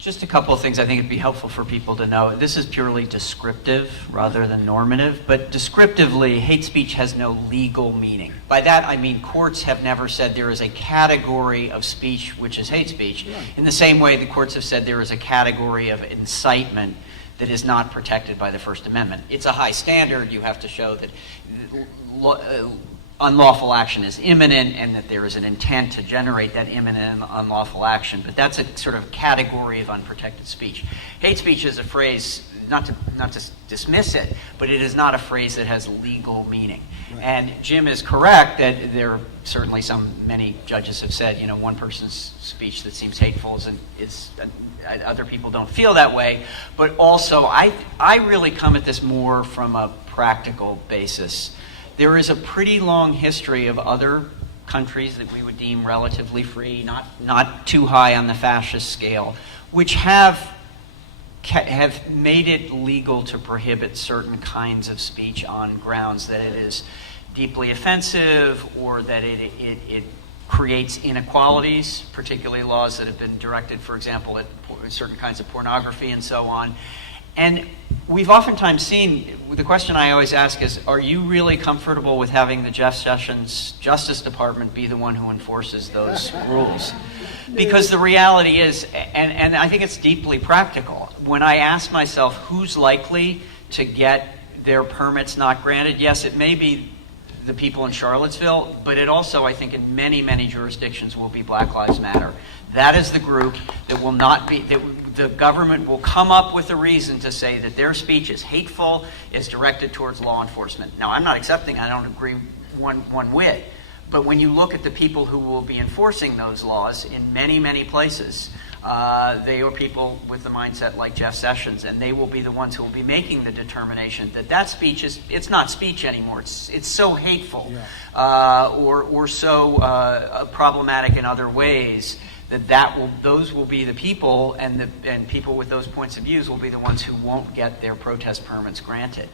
Just a couple of things I think it'd be helpful for people to know. This is purely descriptive rather than normative, but descriptively, hate speech has no legal meaning. By that I mean courts have never said there is a category of speech which is hate speech. Yeah. In the same way the courts have said there is a category of incitement that is not protected by the First Amendment. It's a high standard. You have to show that unlawful action is imminent and that there is an intent to generate that imminent unlawful action, but that's a sort of category of unprotected speech. Hate speech is a phrase, not to dismiss it, but it is not a phrase that has legal meaning. Right. And Jim is correct that there are certainly many judges have said, one person's speech that seems hateful is other people don't feel that way, but also I really come at this more from a practical basis. There is a pretty long history of other countries that we would deem relatively free, not too high on the fascist scale, which have made it legal to prohibit certain kinds of speech on grounds that it is deeply offensive or that it creates inequalities, particularly laws that have been directed, for example, at certain kinds of pornography and so on. And we've oftentimes seen, the question I always ask is, are you really comfortable with having the Jeff Sessions Justice Department be the one who enforces those rules? Because the reality is, and I think it's deeply practical, when I ask myself who's likely to get their permits not granted, yes, it may be the people in Charlottesville, but it also, I think, in many, many jurisdictions will be Black Lives Matter. That is the group that will not be, that the government will come up with a reason to say that their speech is hateful, is directed towards law enforcement. Now, I'm not accepting, I don't agree one whit, but when you look at the people who will be enforcing those laws in many, many places, they are people with the mindset like Jeff Sessions, and they will be the ones who will be making the determination that speech it's not speech anymore. It's so hateful, yeah. or so problematic in other ways those will be the people, and people with those points of views will be the ones who won't get their protest permits granted.